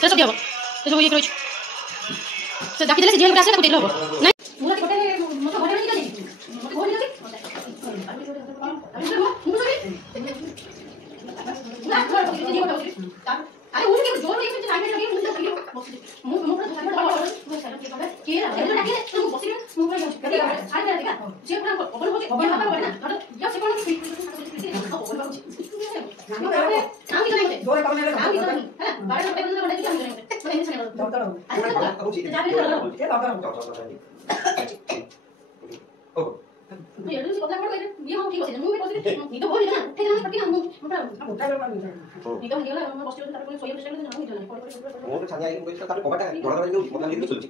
से सब दिया से सब ये करो से डाकी देले से जेल आसे को देलो हो नहीं मुला छोटे मतो घरे नहीं जाई मतो घरे नहीं जाई अरे उन के जोर नहीं कुछ आगे लगे मुझे लगे मुंह मुंह पर धक्का लगा वो सारा के बाबा के ना ये डाकी तुम बसी मुंह पर करे आगे देखा जे पूरा ओपन हो ये हाथ पर ना तो या से कोन की ओपन हो काम की नहीं जोर काम नहीं काम की नहीं है ना बारे में बंद बंद काम नहीं तो नहीं सुनेगा डॉक्टर हो अच्छा जाबे करो ये डॉक्टर हो तो ये लोग पता पड़ गए ये हम ठीक हो मुंह में बसी नहीं तो बोल ना ठीक है पट्टी हम मुंह पर उठा कर नहीं तो ये वाला हम बस तार कोई सोया बस ना नहीं जाने वो तो छानिया को इसका तार कोबाटा है थोड़ा थोड़ा मतलब लिख सुलझी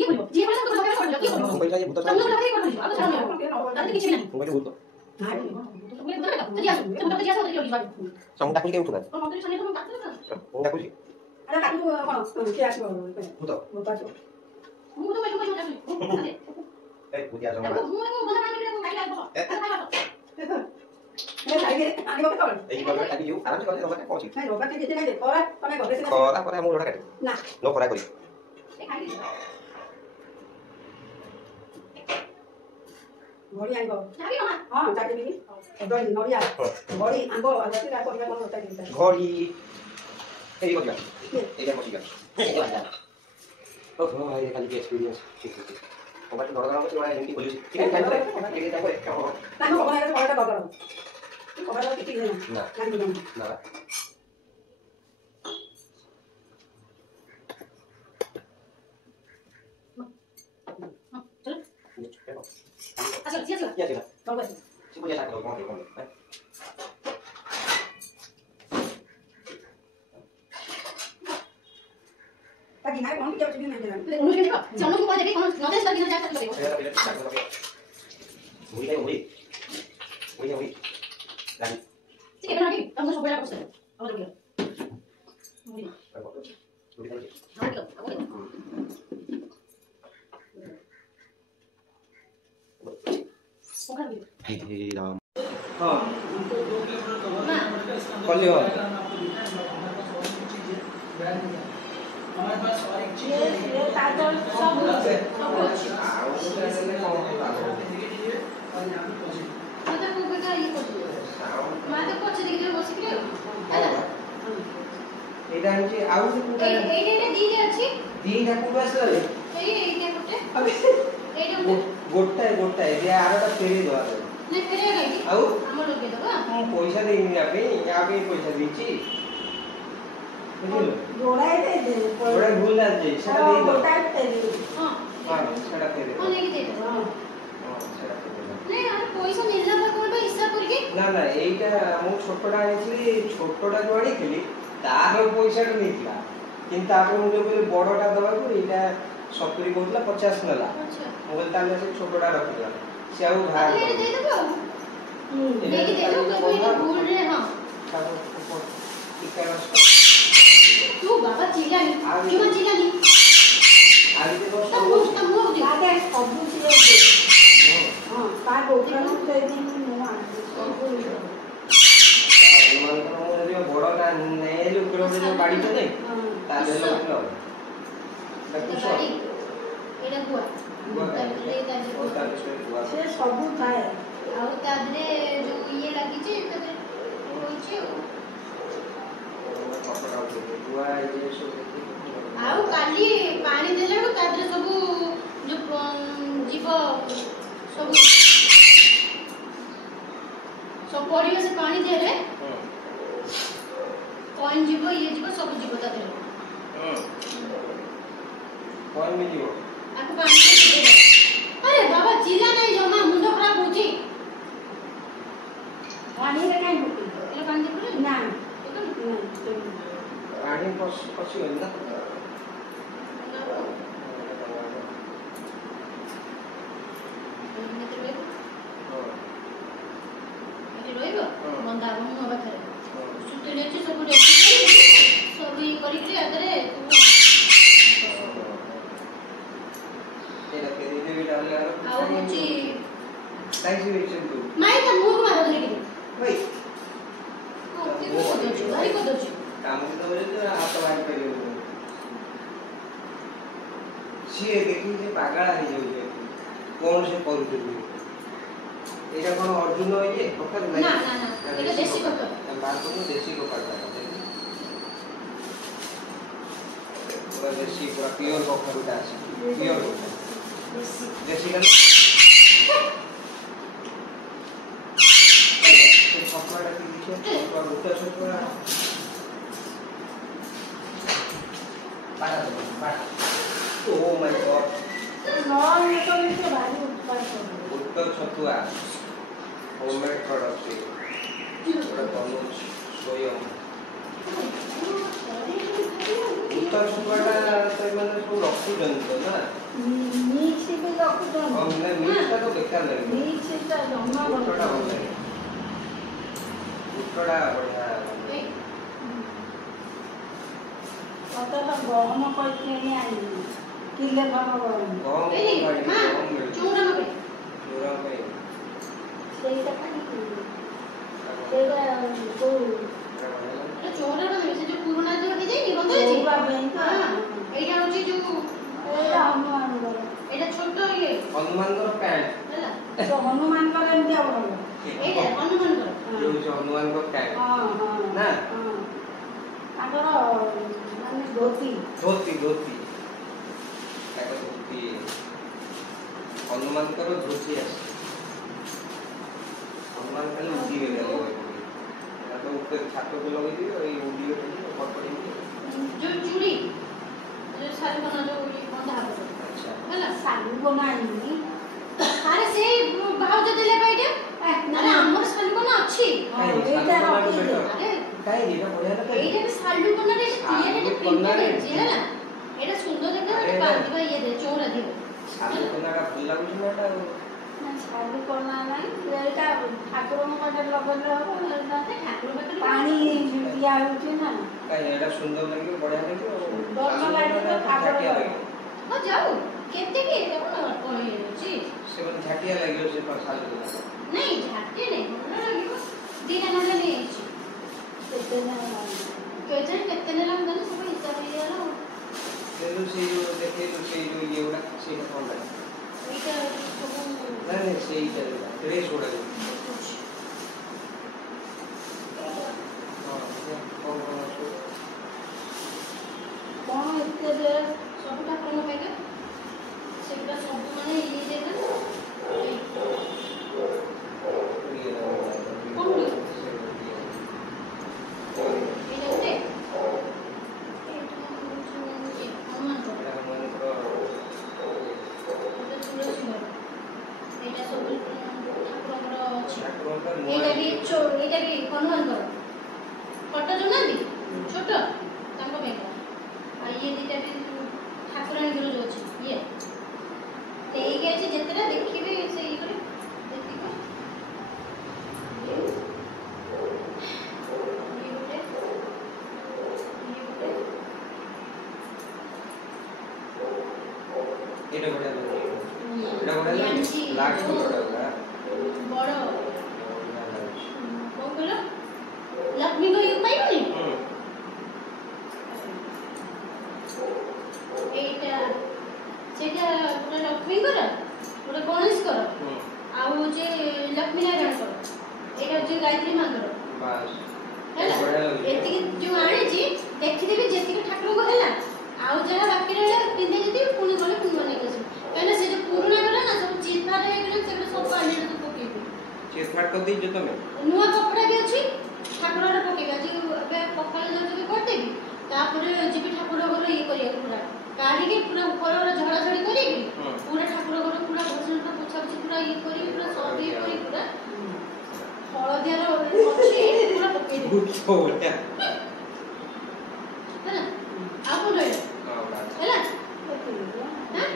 ये बोलो ये वाला तो बता कर लगी हो मोबाइल ये भूत सब लोग लगे कर अब छानिया तार किछ नहीं मोबाइल भूत हां तो मैं बता जल्दी आ तुम बता जैसा होती है सम टाकल के उठना और मंत्री छानिया तुम काट ना वो डाकुजी अरे काटू कोन के आसी भूत भूत आछो मुंह तो मैं ए बुदिया जमा मुंह में बंद कर के खाई लागो मैं खाई आनी को कर ए को काटी यू आराम से कर रोबा कोची नहीं रोबा के जेते खाई कोरा तने घरे से कोरा पर हम लोड़ा काटी ना नो कोरा करी ए खाई घोड़ी आइबो जाबी ना हां जाके भी दो नोरिया घोड़ी आंबो आलती रा कोरिया कोन होता है घोड़ी ए को जा ए जा कोची जा ओहो भाई खाली के एक्सपीरियंस ठीक है ओबा तो दरदरा मत वाला एंटी पुलिस ठीक है टाइम पे टाइम को बनाए तो कोड़ा दरदरा कोड़ा तो ठीक है ना काटी दो ना चल अच्छा चल चल तो बस सिंपल जैसा करो कौन ताकि ना कौन क्या चीज नहीं देना उन्होंने देखो चलो को देखे कौन नोटिस करके जा सकते हो वही वही लाइन ठीक है ना कि तुम सब पहला क्वेश्चन और देखो वही हां तो हे राम हां कलियो हमारे पास और एक चीज है ये टाइटल सब है मतलब वो बेटा ये कर दियो मैं तो कुछ देख रहे बसी करे है ना एटा जे आउ से पूरा एटा दीजे अछि दीटा पूरा सर एटा कोटे एटा गोटा है ये आरोटा फेरी दवा नहीं फेरी गई आउ हम लोग के दवा हम पैसा देनी ना पे यहां पे पैसा दीची जोड़ा है दे जोड़ा भूल जा जे सेटा दे दो हां हां सेटा दे दे हां नहीं दे दो हां सेटा दे दो नहीं यार पैसा मिलना पर कोन भाई हिसाब करके ना ना एटा मु छोटडा आनिछि छोटडा जोड़ी खेली तार पैसा तो निकला किंतु आप मु जो बोले बड़टा दवा को एटा 70 कहला 50 नला अच्छा मोबाइल ताले से छोटडा रख दिया से आउ भाग दे देबो देखि दे दो कोई भूल रे हां ठीक है तू बाबा चिल्लानी क्यों चिल्लानी आगे देखो तब मुंह दे आगे सब चिल्ला दे हां काय बोलना तो दिन नो आ मन तो रे बड़टा नेल ऊपर में जो गाड़ी तो नहीं ताले लो देखो एटा हुआ से सब थाए आ तादरे जो ये लागी जे तादरे होची आउ काली पानी देले तादरे सब जो जीव सब परिवेश से पानी देले कौन जीव ये जीव सब जीव तादरे कौन में जीव आपको पानी दे अरे बाबा चिल्ला नहीं जमा मुंडो खराब होची पानी रे काई होती ये पानी दे ना पानी पसी हो ना रोइबो बंदा हम बाथरे सुतले छी सब ये करी के आदरे एला के दे बेटा वाला आउ छी thanks you reaction to my का मुंह मारो धरे के भाई ओ के को दो छी भाई को दो छी काम तो बोले तो हाथ बाहर करियो सी देखी से पागल है जो कौन से करू जो एटा कोन अर्जुन ये ककर ना ना ना एटा देसी ककर बात को देसी ककर पूरा देसी पूरा प्योर ककर उठा प्योर देसी का छपड़ा की पीछे और उठा छपड़ा बाड़ा ओ माय गॉड नॉन ये तो इसके भारी उत्तर छतुआ होममेड प्रोडक्ट पूरा तनुज स्वयं उत्तर छतुआटा तो माने सब रखु जंतो ना मिक्स भी रखु जंतो हमने मिक्स तो बेकार लगे मिक्स ता जम्मा उत्तरटा बनो भल लगे उत्तरटा बढ़िया पता तो गहम कइके नहीं आई किले भाव गहम गहम चूड़ा में चूड़ा में ସେଇଟା ଖାଲି ସେଇଟା କୋଉ ଏ ଚୋରା ର ସେ ଯୋଉ ପୁରୁଣା ଯୋଉ ହେଇ ଯାଇନି ବନ୍ଦ ହେଇଛି କୋଉବା ବେଙ୍କ ଏଇଟା ହଉଛି ଯୋଉ ଏଇଟା ହନୁମାନଙ୍କର ଏଇଟା ଛୋଟ ଇଏ ହନୁମାନଙ୍କର ପ୍ୟାଣ୍ଟ ହେଲା ତ ହନୁମାନଙ୍କର ଏମିତି ହବ ଏଇଟା ହନୁମାନଙ୍କର ଯୋଉ ହନୁମାନଙ୍କର ପ୍ୟାଣ୍ଟ ହଁ ହଁ ନା ତାଙ୍କର ମାନେ ଧୋତି ଧୋତି ଧୋତି ତାଙ୍କ ଧୋତି ହନୁମାନଙ୍କର ଧୋତି ଆସେ हनुमान खाली उड़ी गए या तो ऊपर छात पे लगे थी और ये उड़ी गए ऊपर पड़ी जो चूड़ी जो सारी बना जो ये बंधा है अच्छा ହେଲା ଶାଲୁ ବନାଇନି ଆରେ ସେ ଭାଉଜ ଦେଲେ ପାଇଟେ ଆରେ ଆମର ଶାଲୁ ବନା ଅଛି ଏଇଟା ରଖିଦେ ଆରେ କାଇଁ ଏଇଟା ବଢିଆ ଲାଗେ ଏଇଟା ବି ଶାଲୁ ବନାରେ ତିଆରି ପ୍ରିଣ୍ଟେଡ୍ ଅଛି ହେଲା ଏଇଟା ସୁନ୍ଦର ଦେଖା ବାନ୍ଧିବା ଇଏ ଦେ ଚୌରା ଦିଅ ଶାଲୁ ବନାଟା ଭଲ ଲାଗୁଛି ନା ଏଟା ଶାଲୁ କନା ନାହିଁ ଏଇଟା ଠାକୁରଙ୍କ ପାଖରେ ଲଗେଇଲେ ହବ ଠାକୁର ପାଖରେ ପାଣି ଦିଆ ହଉଛି ନା କାଇଁ ଏଟା ସୁନ୍ଦର ଲାଗିବ ବଢିଆ ଲାଗିବ ସୁନ୍ଦର ଲାଗିବ ଠାକୁର ହଁ ଯାଉ କେତେ କି ଦେଖୁନ କହି ଅଛି ସେ ମାନେ ଝାଟିଆ ଲାଗିବ ସେ ଶାଲୁ ବନା ନାଇଁ ଝାଟି ନାଇଁ ଭଲ ଲାଗିବ ଦିଟା ନଣ୍ଡା ନେଇ ଆସିଛି କେତେ କେତେ ନେଲା ମୁଁ ଜାଣି ସବୁ ହିସାବ ହେଇଗଲା ତେଣୁ ସେଇ ଯୋଉ ଦେଖେଇଲୁ ସେଇ ଯୋଉ ଇଏ ଗୁଡା ସେଇଟା କଣ ଲାଗେ ଏଇଟା ସବୁ नहीं सही चलेगा ड्रेस उड़ा दे कौन इतने देर सब ठाकुर पाइले सेटा सब माने ये देना कौन ये होते हनुमान को एटा सब ठाकुर अछि एटा भी हनुमान को फोटो जो ना दी छोटो तांको बेका आ ये दिटा भी ठाकुरानी गुरु जो अछि ये तेई के अछि जेतरा देखिबे सेई करे देखिबे ये एटा बड़ा एटा बड़ा लाख बड़ा बड़ कौन बोलो लक्ष्मी को यू पाइबनी एटा सेटा पूरा लक्ष्मी कर पूरा गणेश कर आउ जे लक्ष्मी नारायण कर एटा जे गायत्री मां कर बस हैला एति जो आणे जी देखि देबे जेति ठाकुर को हैला आउ जहा बाकी रहला पिंदे जति पुणी गले पुणी बने के कहना से जो पुराना गला ना सब चितफाट हे गेल से सब पानी तो पके दे चितफाट कर दी जो तमे नुआ कपड़ा भी अछि ठाकुर रे पके आज बे पकाले जो भी कर देबी तापर जे भी ठाकुर घर ये करिया पूरा काढ़ी के पूरा ऊपर रे झड़ा झड़ी करी पूरा ठाकुर घर पूरा भजन का पोछा पोछी पूरा ये करी पूरा सब ये करी पूरा हळदिया रे अछि पूरा पके दे गुड सो बढिया हैला आपो रे हैला हां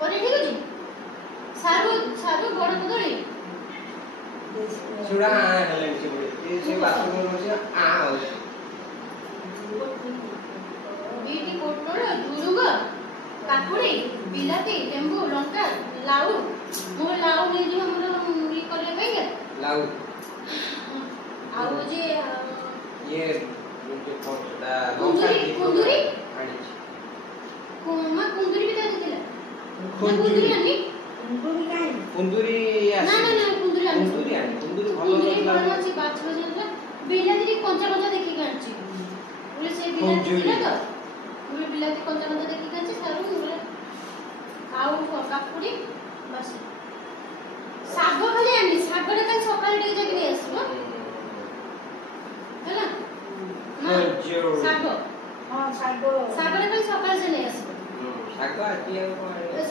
करे ठीक अछि सारू सारू बड़ बदली सुड़ा हेले से बाथरूम में से आ हो बीटी पोटल झुरुग काकुड़ी बिलाती लेंबू लंका लाउ मो लाउ ले जो हमरो ई करे पाइले लाउ आउ जे ये जो कोटा कुंदुरी आनी कुंदुरी भी दे दिला कुंदूरी आनी कुंदूरी ना ना ना कुंदूरी आनी कुंदूरी भलो कुंदूरी बना छी बाछ बजना बिलाती कंचा कंचा देखि कांची बोले से बिलाती ना तो बोले बिलाती कंचा कंचा देखि कांची सारू बोले आउ काकुड़ी बस साग खाली आनी सागटा काई सकाळ टे जाके नै आसबो हैला ना साग हां साग सागटा काई सकाळ से नै आसबो साग आती है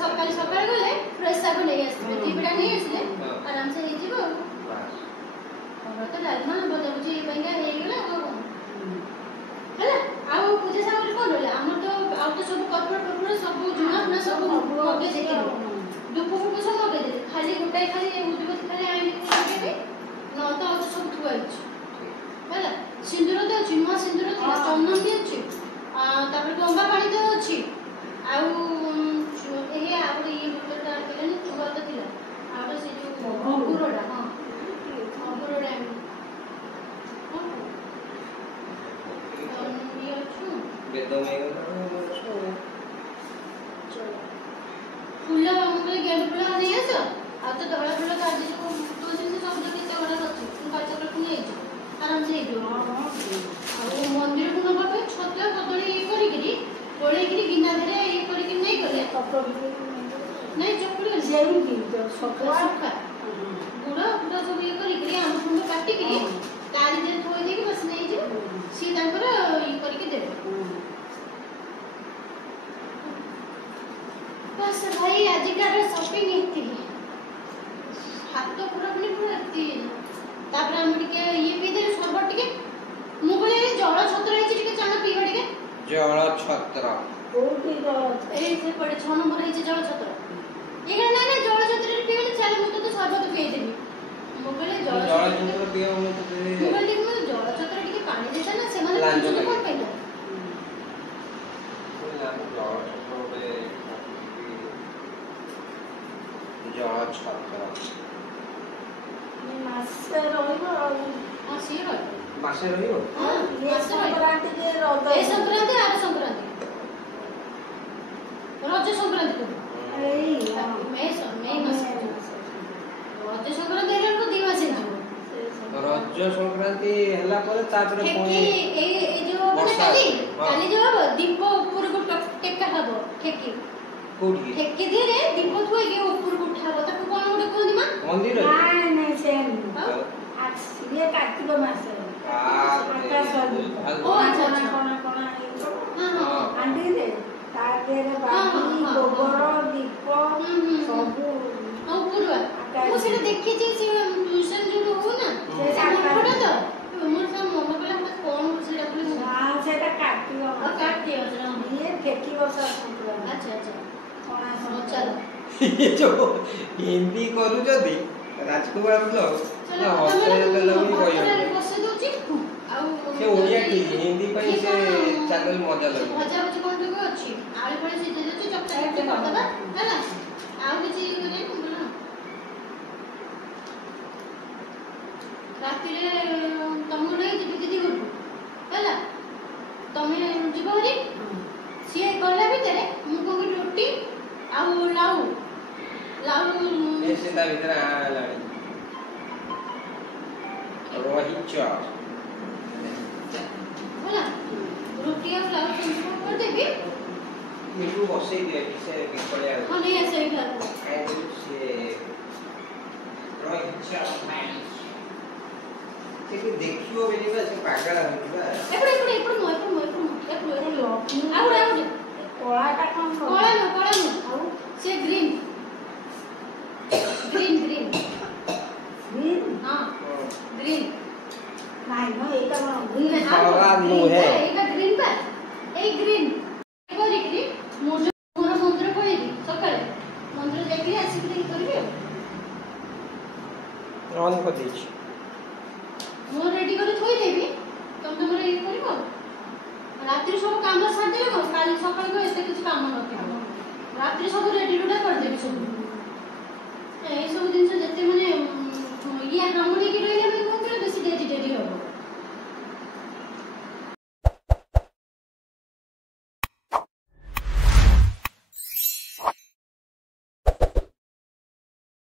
सकाळ सकाळ गले फ्रेश साग नै आसबो दीबडा नै आसले आराम से हे जीवो बस और तो डालमा बजा बुझी पैगा हे गेला हैला आउ पूजा सामने कोन होले हमर तो आउ तो सब कपड़ सब जुना ना सब मगे देखे दुपो फुको सब मगे दे खाली गुटाई खाली उदबती खाली आनी के न तो आउ तो सब थुआछ हैला सिंदूर तो चिन्मा सिंदूर तो चंदन भी अछि तापर गंगा पानी तो अछि आउ एहे आउ ये बोतल डाल के नहीं चुबा तो थिला आउ से जो अंगूरडा हां अंगूरडा ये छु बेदो में फुल हमरे गेंद फुल नहीं है सर आ तो धड़ा फुल काजी को तो से सब जो केते बड़ा अछि काचा कर नहीं है आराम से जो और मंदिर को नबा पे छतला कदली ये करी गिरी कोळे गिरी बिना धरे ये करी कि नहीं करे नहीं चपड़ी जेउ की तो सुखा सुखा गुड़ा गुड़ा सब ये करी गिरी हम फुंड काटी गिरी ताली दे थोई दे बस नहीं जे सी तांकर ये करी के देबे बस भाई आज का शॉपिंग हेती हाथ तो पूरा अपनी पूरा हेती तापर हम टिके ये पी दे सरबत टिके मु बोले जळ छत्र हेची टिके चाना पीबा टिके जळ छत्र कोठी ए से पड़े 6 नंबर हेची जळ छत्र एगला ना ना जळ छत्र पीबे चल मु तो सरबत पी देबी मु बोले जळ छत्र पियो मु तो मु बोले मु जळ छत्र टिके पानी देता ना से माने पूछो कोन पेला जळ छत्र मासे रहिबो हां सी रो मासे रहिबो हां ये संक्रांति के रज ए संक्रांति आ संक्रांति रज संक्रांति को एई मैं मास रज संक्रांति रे को दिवस है रज संक्रांति हला पर तापर ठेकी ए जो काली जो दीप ऊपर को टेका हबो ठेकी कोठी ठेकी दिरे दीप थोई के ऊपर को उठाबो ताको कोन गुडे कोनी मा मंदिर नहीं नहीं सेम हां आज ये कार्तिक मास ओ अच्छा अच्छा कोना हां हां आंटी रे ताकेरे बाकी गोबर दीप सब हां पूरा वो से देखि जे से ट्यूशन जो हो ना से फोटो तो मोर सब मम्मा कहला मत कोन से डबल हां सेटा कार्तिक हां काट दियो जरा ये ठेकी बसा संक्रांति अच्छा अच्छा कोना चलो ये जो हिंदी करू जदी राजकुमार लोग चलो हॉस्टेल लगी गयो बसे दोची आउ से ओडिया की हिंदी पई से चैनल मजा लगे भजा भजी कोन को अछि आलू पड़े से दे दे चपटा चपटा कर दबा हैला आउ किछि करे बोला राती रे तमु नै जे दीदी गुरु हैला तमे जीवरी सिए करला भीतर मु को रोटी आउ लाउ लाउ ए सिंदा भीतर आलाडी रोहित बोला रोटी और लाउ संस्कार कर देबी मिठू बसई दे से बिपड़िया हां नहीं ऐसे ही खा एंड से रोहित से देखियो बेली से पागल होइबा एपड़ आउ कोलाटा कोन कोला न आउ से ग्रीन ग्रीन ग्रीन हां ग्रीन नहीं नो एटा ग्रीन हरा नु है एटा ग्रीन पा ए ग्रीन कोरी ग्रीन मोर मोर मंदिर पळेबी सकाळे मंदिर देखि आसी देखि करबी ऑन कर दीछ मोर रेडी कर थोई देबी तुम तमरे ये करबो रात्रि सब काम साथ देबो काल सकाळ को एते किछ काम नथिबो रात्रि सब रेडी रुडा कर देबी सब ए सब दिन से जते माने ये हामुनी की रहिले मैं कोन बेसी डेडी हबो